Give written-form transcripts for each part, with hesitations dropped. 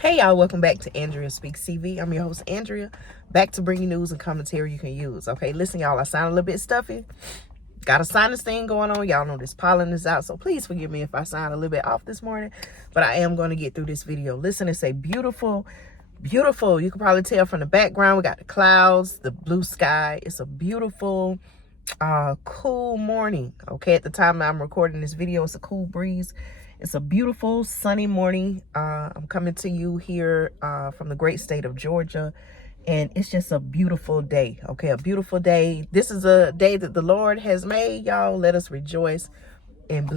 Hey y'all, welcome back to Andrea Speaks TV. I'm your host Andrea, back to bring you news and commentary you can use. Okay, listen y'all, I sound a little bit stuffy. Got a sinus thing going on. Y'all know this pollen is out, so please forgive me if I sound a little bit off this morning, but I am going to get through this video. Listen, it's a beautiful, beautiful, you can probably tell from the background, we got the clouds, the blue sky. It's a beautiful, cool morning. Okay, at the time I'm recording this video, it's a cool breeze. It's a beautiful sunny morning. I'm coming to you here from the great state of Georgia, and it's just a beautiful day. Okay, a beautiful day. This is a day that the Lord has made, y'all. Let us rejoice and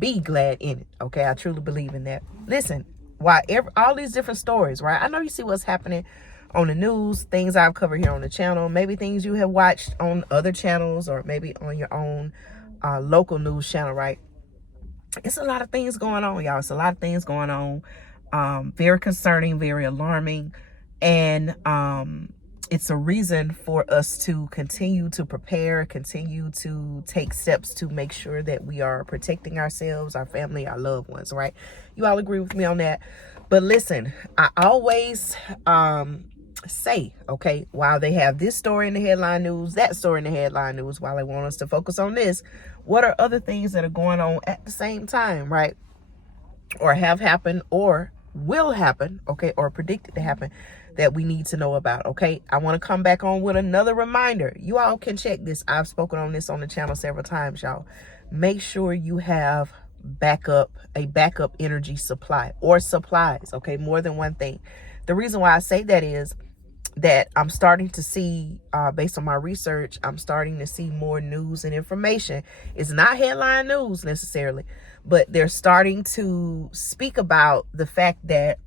be glad in it. Okay, I truly believe in that. Listen, all these different stories, right? I know you see what's happening on the news, things I've covered here on the channel, maybe things you have watched on other channels, or maybe on your own local news channel, right? It's a lot of things going on, y'all. It's a lot of things going on. Very concerning, very alarming. And it's a reason for us to continue to prepare, continue to take steps to make sure that we are protecting ourselves, our family, our loved ones, right? You all agree with me on that? But listen, I always say, okay, while they have this story in the headline news, that story in the headline news, while they want us to focus on this, what are other things that are going on at the same time, right? Or have happened, or will happen, okay, or predicted to happen, that we need to know about, okay? I want to come back on with another reminder. You all can check this. I've spoken on this on the channel several times, y'all. Make sure you have a backup energy supply or supplies, okay? More than one thing. The reason why I say that is that I'm starting to see, based on my research, I'm starting to see more news and information. It's not headline news necessarily, but they're starting to speak about the fact that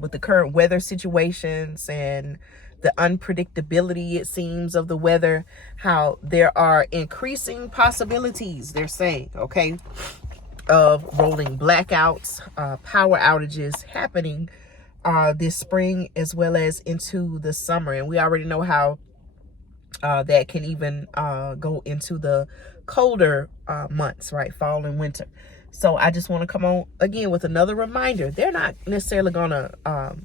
with the current weather situations and the unpredictability, it seems, of the weather, how there are increasing possibilities, they're saying, okay, of rolling blackouts, power outages happening this spring as well as into the summer. And we already know how that can even go into the colder months, right? Fall and winter. So I just want to come on again with another reminder. They're not necessarily going to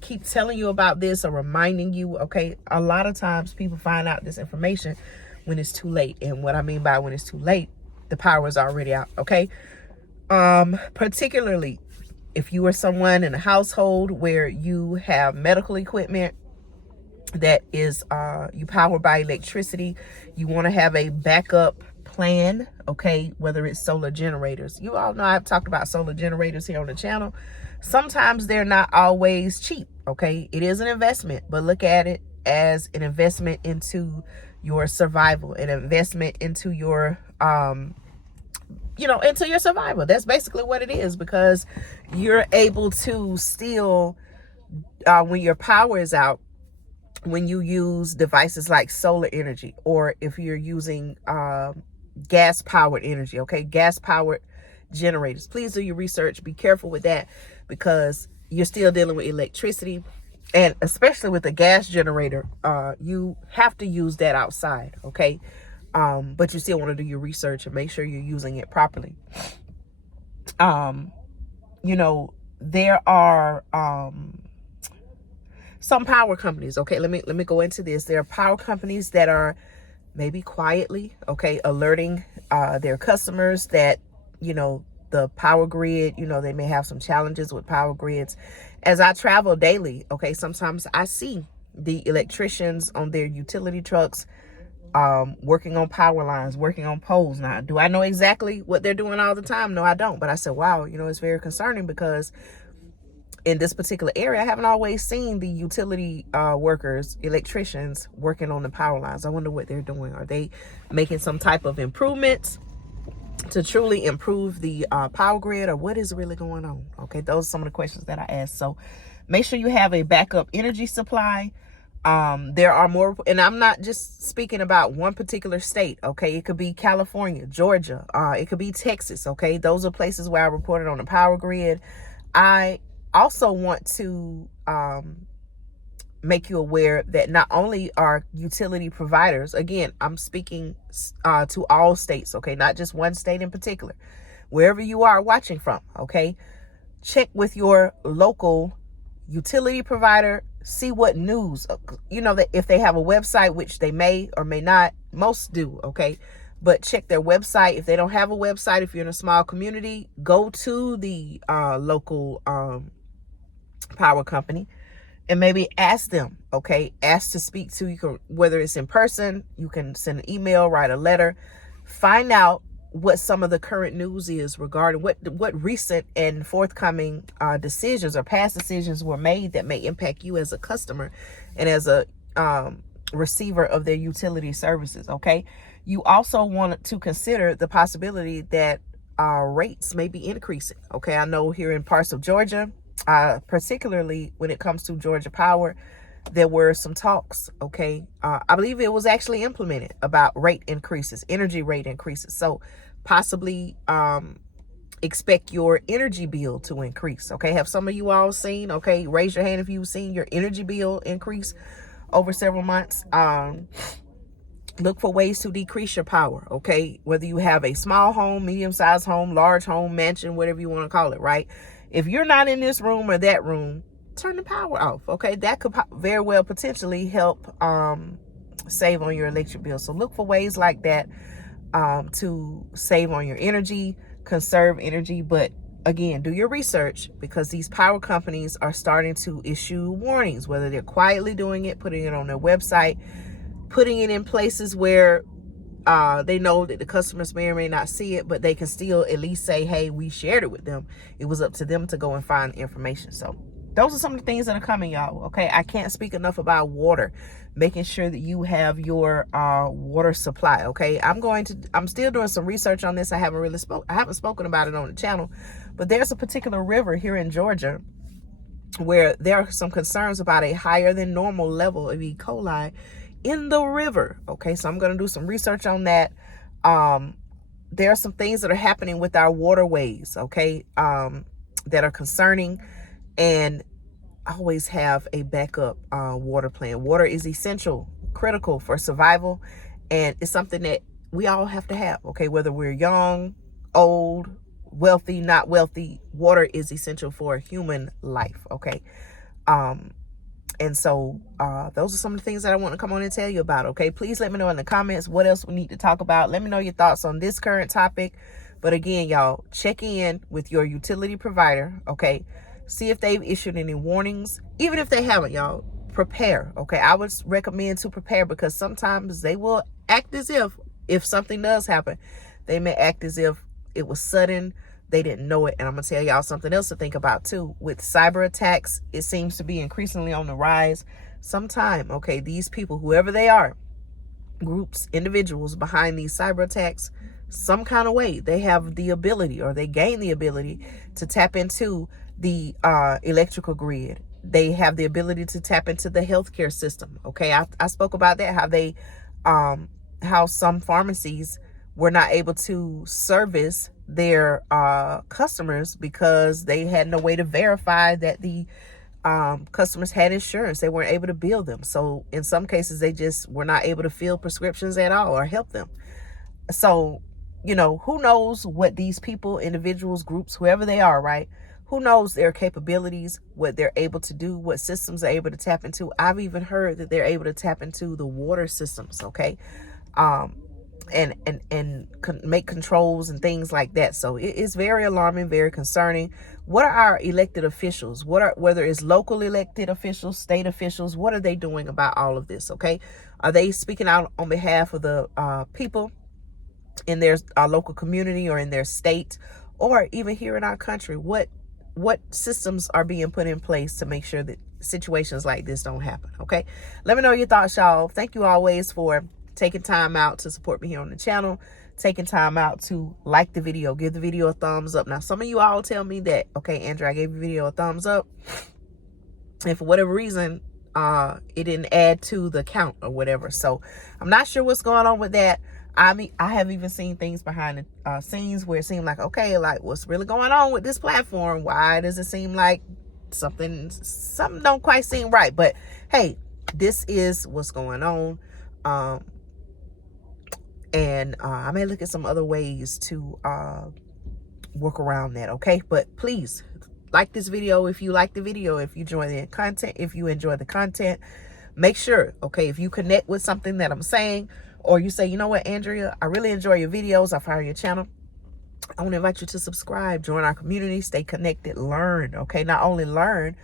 keep telling you about this or reminding you, okay? A lot of times people find out this information when it's too late. And what I mean by when it's too late, the power is already out, okay? Particularly if you are someone in a household where you have medical equipment that is you powered by electricity, you want to have a backup plan, okay? Whether it's solar generators. You all know I've talked about solar generators here on the channel. Sometimes they're not always cheap, okay? It is an investment, but look at it as an investment into your survival, an investment into your into your survival. That's basically what it is, because you're able to still, when your power is out, when you use devices like solar energy, or if you're using gas powered energy, okay, gas powered generators, please do your research. Be careful with that, because you're still dealing with electricity, and especially with a gas generator, you have to use that outside, okay? But you still want to do your research and make sure you're using it properly. There are some power companies, okay? Let me go into this. There are power companies that are maybe quietly, okay, alerting their customers that, the power grid, they may have some challenges with power grids. As I travel daily, okay, sometimes I see the electricians on their utility trucks working on power lines, working on poles. Now, do I know exactly what they're doing all the time? No, I don't. But I said, wow, it's very concerning, because in this particular area, I haven't always seen the utility workers, electricians, working on the power lines. I wonder what they're doing. Are they making some type of improvements to truly improve the power grid, or what is really going on? Okay, those are some of the questions that I asked. So make sure you have a backup energy supply. There are more, and I'm not just speaking about one particular state, okay? It could be California, Georgia, it could be Texas, okay? Those are places where I reported on the power grid. I also want to make you aware that not only are utility providers, again, I'm speaking to all states, okay? Not just one state in particular. Wherever you are watching from, okay? check with your local utility provider, see what news, that if they have a website, which they may or may not, most do, okay? But check their website. If they don't have a website, if you're in a small community, go to the local power company and maybe ask them, okay? Ask to speak to, you can, whether it's in person, you can send an email, write a letter, find out what some of the current news is regarding what recent and forthcoming decisions or past decisions were made that may impact you as a customer and as a receiver of their utility services, okay? You also want to consider the possibility that rates may be increasing, okay? I know here in parts of Georgia, particularly when it comes to Georgia Power, there were some talks, okay? I believe it was actually implemented about rate increases, energy rate increases. So possibly expect your energy bill to increase, okay? Have some of you all seen, okay? Raise your hand if you've seen your energy bill increase over several months. Look for ways to decrease your power, okay? Whether you have a small home, medium-sized home, large home, mansion, whatever you want to call it, right? If you're not in this room or that room, turn the power off, okay? That could very well potentially help save on your electric bill. So look for ways like that to save on your energy, conserve energy. But again, do your research, because these power companies are starting to issue warnings, whether they're quietly doing it, putting it on their website, putting it in places where they know that the customers may or may not see it, but they can still at least say, hey, we shared it with them. It was up to them to go and find the information. So those are some of the things that are coming, y'all. Okay, I can't speak enough about water, making sure that you have your water supply. Okay, I'm still doing some research on this. I haven't spoken about it on the channel, but there's a particular river here in Georgia where there are some concerns about a higher than normal level of E. coli in the river. Okay, so I'm going to do some research on that. There are some things that are happening with our waterways, okay, that are concerning, and always have a backup water plan. Water is essential, critical for survival, and it's something that we all have to have, okay, whether we're young, old, wealthy, not wealthy. Water is essential for human life, okay? And so those are some of the things that I want to come on and tell you about, okay? Please let me know in the comments what else we need to talk about. Let me know your thoughts on this current topic. But again, y'all, check in with your utility provider, okay? See if they've issued any warnings. Even if they haven't, y'all, prepare, okay? I would recommend to prepare, because sometimes they will act as if something does happen, they may act as if it was sudden, they didn't know it. And I'm gonna tell y'all something else to think about too. With cyber attacks, it seems to be increasingly on the rise. Sometime, okay, these people, whoever they are, groups, individuals behind these cyber attacks, some kind of way they have the ability, or they gain the ability, to tap into the electrical grid. They have the ability to tap into the healthcare system, okay? I spoke about that, how some pharmacies were not able to service their customers because they had no way to verify that the customers had insurance. They weren't able to bill them. So in some cases, they just were not able to fill prescriptions at all or help them. So, who knows what these people, individuals, groups, whoever they are, right? Who knows their capabilities, what they're able to do, what systems they're able to tap into. I've even heard that they're able to tap into the water systems, okay? And make controls and things like that. So it is very alarming, very concerning. What are our elected officials? Whether it's local elected officials, state officials, what are they doing about all of this, okay? Are they speaking out on behalf of the people in their local community or in their state, or even here in our country? What systems are being put in place to make sure that situations like this don't happen, okay? Let me know your thoughts, y'all. Thank you always for taking time out to support me here on the channel, taking time out to like the video, give the video a thumbs up. Now, some of you all tell me that, okay, Andrea, I gave your video a thumbs up, and for whatever reason, it didn't add to the count or whatever. So I'm not sure what's going on with that. I mean, I have even seen things behind the scenes where it seemed like, okay, like, what's really going on with this platform? Why does it seem like something don't quite seem right? But hey, this is what's going on. And I may look at some other ways to work around that, okay? But please, like this video if you like the video, if you enjoy the content, make sure, okay, if you connect with something that I'm saying, or you say, you know what, Andrea, I really enjoy your videos, I follow your channel, I want to invite you to subscribe, join our community, stay connected, learn, okay? Not only learn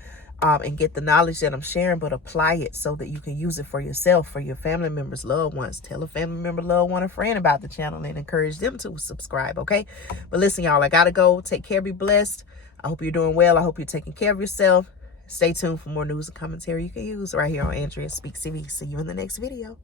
and get the knowledge that I'm sharing, but apply it so that you can use it for yourself, for your family members, loved ones. Tell a family member, loved one, a friend about the channel and encourage them to subscribe, okay? But listen, y'all, I got to go. Take care, be blessed. I hope you're doing well. I hope you're taking care of yourself. Stay tuned for more news and commentary you can use right here on Andrea Speaks TV. See you in the next video.